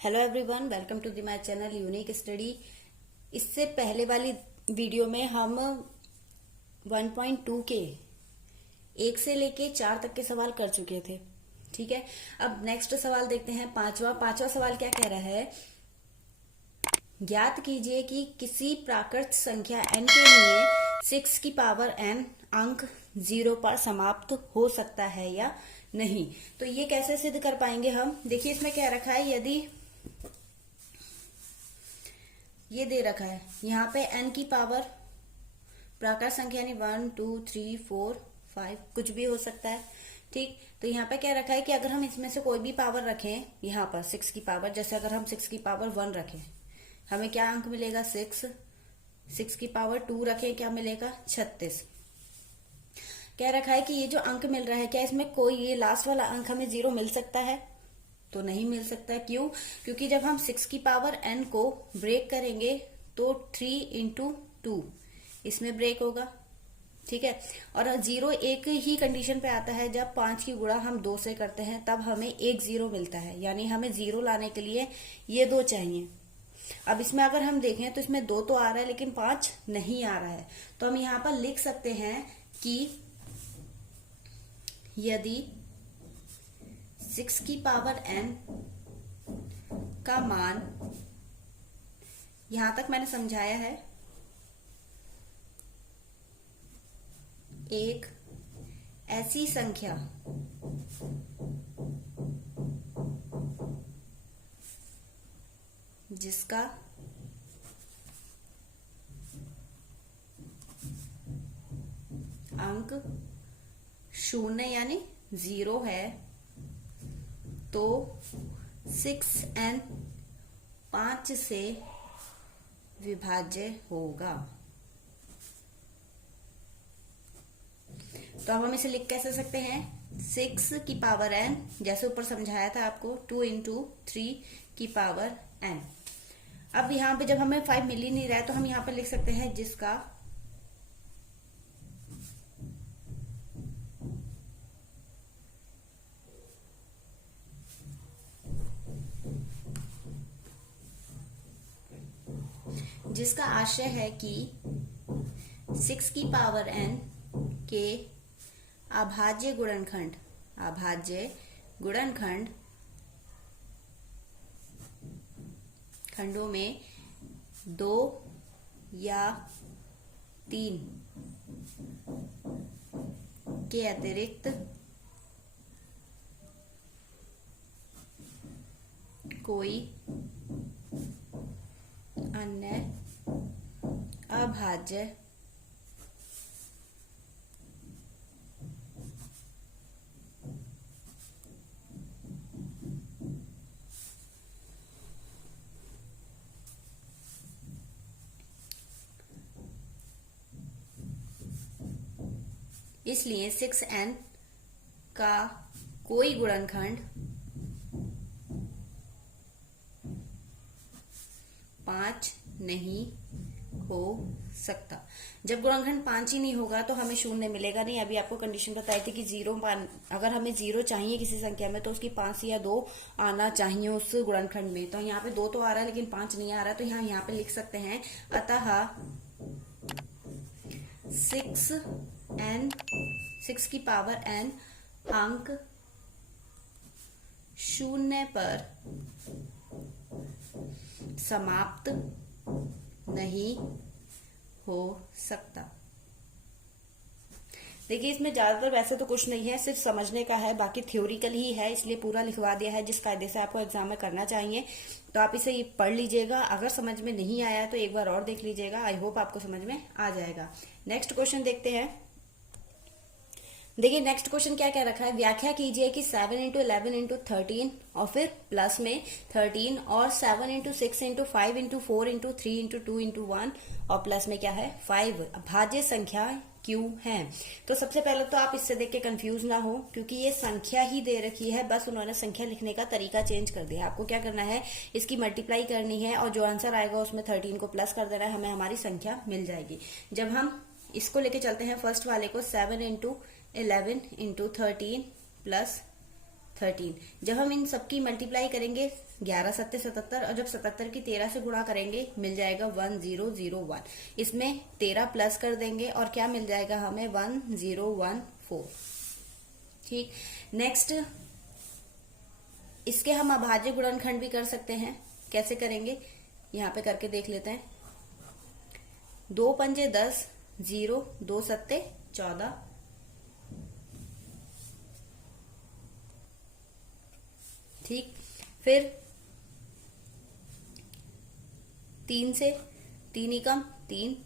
Hello everyone, welcome to the my channel unique study. इससे पहले वाली वीडियो में हम 1.2 के 1 से लेके 4 तक के सवाल कर चुके थे। ठीक है, अब नेक्स्ट सवाल देखते हैं। पांचवा सवाल क्या कह रहा है? ज्ञात कीजिए कि किसी प्राकृत संख्या n के लिए 6 की पावर n अंक 0 पर समाप्त हो सकता है या नहीं। तो ये कैसे सिद्ध कर पाएंगे हम? देखिए, इसमें क्या रखा है, यदि ये दे रखा है यहाँ पे n की पावर प्राकृत संख्या यानी 1 2 3 4 5 कुछ भी हो सकता है। ठीक, तो यहाँ पे क्या रखा है कि अगर हम इसमें से कोई भी पावर रखें, यहाँ पर 6 की पावर, जैसे अगर हम 6 की पावर 1 रखें, हमें क्या अंक मिलेगा? 6 की पावर 2 रखें, क्या मिलेगा? 36। कह रखा है कि ये जो अंक मिल रहा है, क्या इसमें कोई ये लास्ट वाला अंक हमें 0 मिल सकता है? तो नहीं मिल सकता। क्यों? क्योंकि जब हम 6 की पावर n को ब्रेक करेंगे तो 3 इंटू 2 इसमें ब्रेक होगा। ठीक है, और 0 एक ही कंडीशन पे आता है, जब 5 की गुणा हम 2 से करते हैं तब हमें एक 0 मिलता है, यानी हमें 0 लाने के लिए ये 2 चाहिए। अब इसमें अगर हम देखें तो इसमें 2 तो आ रहा है लेकिन 5 नहीं आ रहा है, तो हम यहाँ पर लिख सकते हैं कि यदि 6 की पावर n का मान, यहां तक मैंने समझाया है, एक ऐसी संख्या जिसका अंक 0 यानी 0 है, तो 6n 5 से विभाज्य होगा। तो अब हम इसे लिख कैसे सकते हैं? 6 की पावर n, जैसे ऊपर समझाया था आपको, 2 इंटू 3 की पावर n। अब यहाँ पे जब हमें 5 मिल ही नहीं रहा है तो हम यहाँ पे लिख सकते हैं जिसका आशय है कि 6 की पावर n के अभाज्य गुणनखंड खंडों में 2 या 3 के अतिरिक्त कोई अन्य अभाज्य इसलिए 6n का कोई गुणनखंड 5 नहीं हो सकता। जब गुणनखंड 5 ही नहीं होगा तो हमें 0 मिलेगा नहीं। अभी आपको कंडीशन बताई थी कि 0, अगर हमें 0 चाहिए किसी संख्या में तो उसकी 5 या 2 आना चाहिए उस गुणनखंड में। तो यहाँ पे 2 तो आ रहा है लेकिन 5 नहीं आ रहा, तो यहाँ पे लिख सकते हैं अतः 6 की पावर n अंक 0 पर समाप्त नहीं हो सकता। देखिए, इसमें ज्यादातर वैसे तो कुछ नहीं है, सिर्फ समझने का है, बाकी थ्योरिकल ही है, इसलिए पूरा लिखवा दिया है जिस कायदे से आपको एग्जाम में करना चाहिए। तो आप इसे पढ़ लीजिएगा, अगर समझ में नहीं आया तो एक बार और देख लीजिएगा। आई होप आपको समझ में आ जाएगा। नेक्स्ट क्वेश्चन देखते हैं। देखिए, नेक्स्ट क्वेश्चन क्या क्या रखा है? व्याख्या कीजिए कि 7 इंटू 11 इंटू 13 और फिर प्लस में 13 और 7 into 6 into 5 into 4 into 3 into 2 into 1 और प्लस में क्या है? 5 भाज्य संख्या क्यों है। तो सबसे पहले तो आप इससे देख के कंफ्यूज ना हो, क्योंकि ये संख्या ही दे रखी है, बस उन्होंने संख्या लिखने का तरीका चेंज कर दिया। आपको क्या करना है, इसकी मल्टीप्लाई करनी है और जो आंसर आएगा उसमें 13 को प्लस कर देना है, हमें हमारी संख्या मिल जाएगी। जब हम इसको लेके चलते हैं फर्स्ट वाले को, 7 इंटू 11 इंटू 13 प्लस 13। जब हम इन सबकी मल्टीप्लाई करेंगे 11 सत्ते 77, और जब 77 की 13 से गुणा करेंगे मिल जाएगा 1001। इसमें 13 प्लस कर देंगे और क्या मिल जाएगा हमें 1014। ठीक, नेक्स्ट इसके हम अभाज्य गुणनखंड भी कर सकते हैं। कैसे करेंगे यहाँ पे करके देख लेते हैं। 2 पंजे 10, 0, 2 सत्ते 14, ठीक। फिर 3 से 3 ही कम 3,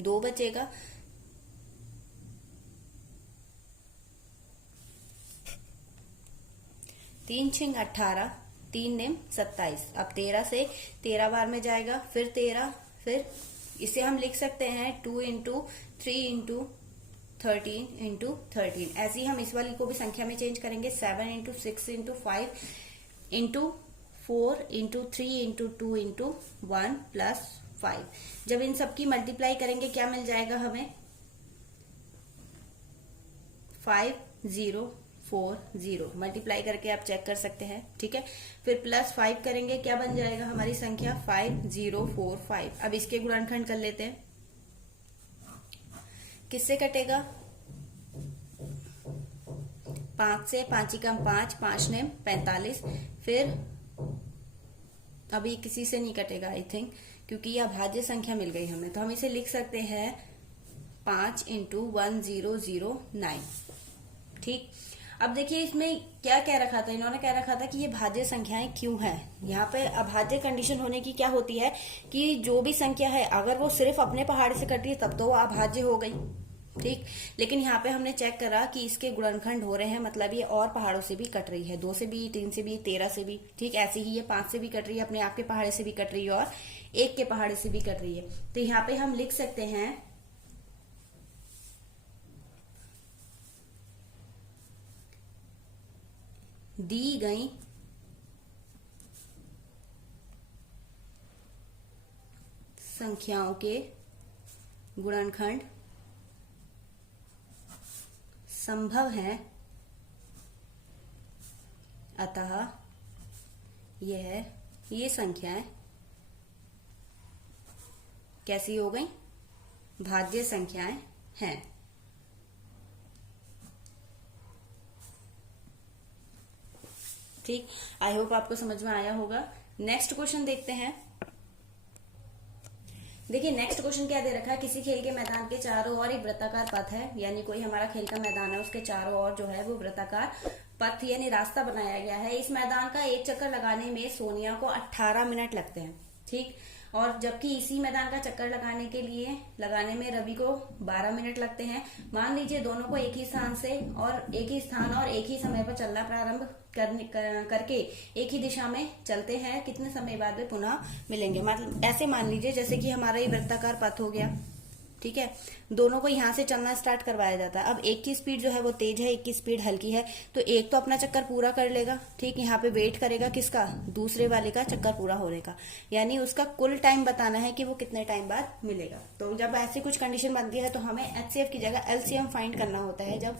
2 बचेगा, 3 छिंग 18, 3 नेम 27। अब 13 से 13 बार में जाएगा, फिर 13, फिर इसे हम लिख सकते हैं 2 इंटू 3 इंटू 13 इंटू 13। ऐसे ही हम इस वाली को भी संख्या में चेंज करेंगे। 7 into 6 into 5 into 4 into 3 into 2 into 1 plus 5। जब इन सबकी मल्टीप्लाई करेंगे क्या मिल जाएगा हमें 5040। मल्टीप्लाई करके आप चेक कर सकते हैं, ठीक है। फिर प्लस 5 करेंगे, क्या बन जाएगा हमारी संख्या 5045। अब इसके गुणनखंड कर लेते हैं। किससे कटेगा 5 से, 5 ही कम 5, 5 ने 45। फिर अभी किसी से नहीं कटेगा आई थिंक, क्योंकि यह अभाज्य संख्या मिल गई हमें, तो हम इसे लिख सकते हैं 5 इंटू 1009। ठीक, अब देखिए इसमें क्या कह रखा था, इन्होंने कह रखा था कि ये भाज्य संख्याएं क्यों हैं। यहाँ पे अभाज्य कंडीशन होने की क्या होती है कि जो भी संख्या है अगर वो सिर्फ अपने पहाड़े से कट रही है तब तो वो अभाज्य हो गई, ठीक। लेकिन यहाँ पे हमने चेक करा कि इसके गुणनखंड हो रहे हैं, मतलब ये और पहाड़ों से भी कट रही है, 2 से भी, 3 से भी, 13 से भी, ठीक। ऐसे ही ये 5 से भी कट रही है, अपने आप के पहाड़े से भी कट रही है और 1 के पहाड़े से भी कट रही है। तो यहाँ पे हम लिख सकते हैं दी गई संख्याओं के गुणनखंड संभव है, अतः ये संख्याएं कैसी हो गई, भाज्य संख्याएं हैं। ठीक, आई होप आपको समझ में आया होगा। नेक्स्ट क्वेश्चन देखते हैं। देखिए नेक्स्ट क्वेश्चन क्या दे रखा है, किसी खेल के मैदान के चारों ओर एक वृत्ताकार पथ है, यानी कोई हमारा खेल का मैदान है, उसके चारों ओर जो है वो वृत्ताकार पथ यानी रास्ता बनाया गया है। इस मैदान का एक चक्कर लगाने में सोनिया को 18 मिनट लगते हैं, ठीक। और जबकि इसी मैदान का चक्कर लगाने में रवि को 12 मिनट लगते हैं। मान लीजिए दोनों को एक ही स्थान और एक ही समय पर चलना प्रारंभ करके एक ही दिशा में चलते हैं, कितने समय बाद वे पुनः मिलेंगे। मतलब ऐसे मान लीजिए जैसे कि हमारा ये वृत्ताकार पथ हो गया, ठीक है। दोनों को यहाँ से चलना स्टार्ट करवाया जाता है। अब एक की स्पीड जो है वो तेज है, एक की स्पीड हल्की है, तो एक तो अपना चक्कर पूरा कर लेगा, ठीक। यहाँ पे वेट करेगा किसका, दूसरे वाले का चक्कर पूरा होने का, यानी उसका कुल टाइम बताना है कि वो कितने टाइम बाद मिलेगा। तो जब ऐसी कुछ कंडीशन बनती है तो हमें एचसीएफ की जगह एलसीएम फाइंड करना होता है, जब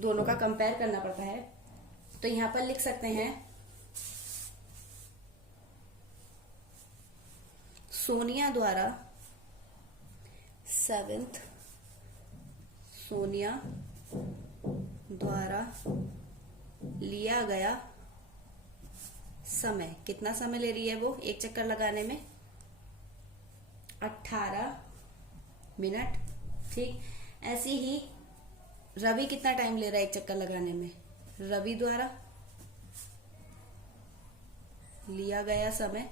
दोनों का कंपेयर करना पड़ता है। तो यहाँ पर लिख सकते हैं सोनिया द्वारा 7th सोनिया द्वारा लिया गया समय, कितना समय ले रही है वो एक चक्कर लगाने में, 18 मिनट, ठीक। ऐसी ही रवि कितना टाइम ले रहा है एक चक्कर लगाने में, रवि द्वारा लिया गया समय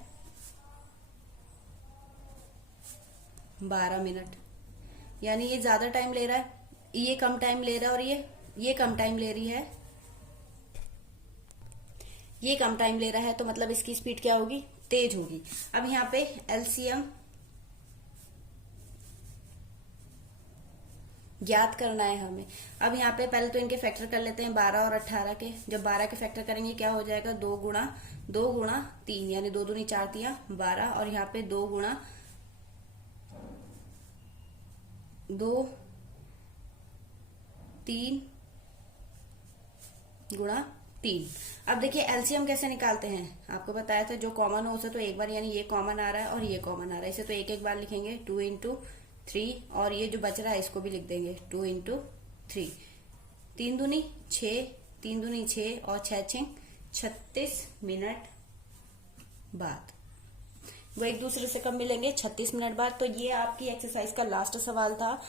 12 मिनट, यानी ये ज्यादा टाइम ले रहा है, ये कम टाइम ले रहा है, और ये कम टाइम ले रही है, ये कम टाइम ले रहा है, तो मतलब इसकी स्पीड क्या होगी, तेज होगी। अब यहाँ पे एलसीएम ज्ञात करना है हमें। अब यहाँ पे पहले तो इनके फैक्टर कर लेते हैं 12 और 18 के। जब 12 के फैक्टर करेंगे क्या हो जाएगा, 2 गुणा 3, यानी 2 दूनी 4 तिया 12, और यहाँ पे 2 3 गुणा 3। अब देखिए एलसीएम कैसे निकालते हैं, आपको बताया था जो कॉमन हो उसे तो एक बार, यानी ये कॉमन आ रहा है और ये कॉमन आ रहा है, इसे तो एक एक बार लिखेंगे 2 इंटू 3, और ये जो बच रहा है इसको भी लिख देंगे 2 इंटू 3। 3 दूनी 6, 3 दूनी 6 और 6 36 मिनट बाद। वो एक दूसरे से कब मिलेंगे? 36 मिनट बाद। तो ये आपकी एक्सरसाइज का लास्ट सवाल था।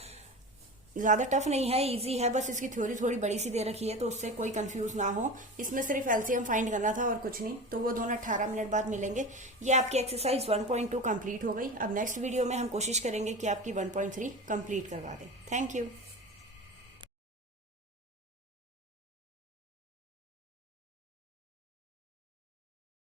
ज्यादा टफ नहीं है, इजी है, बस इसकी थ्योरी थोड़ी बड़ी सी दे रखी है तो उससे कोई कंफ्यूज ना हो। इसमें सिर्फ एलसीएम फाइंड करना था और कुछ नहीं। तो वो दोनों 18 मिनट बाद मिलेंगे। ये आपकी एक्सरसाइज 1.2 कंप्लीट हो गई। अब नेक्स्ट वीडियो में हम कोशिश करेंगे कि आपकी 1.3 कंप्लीट करवा दें। Thank you.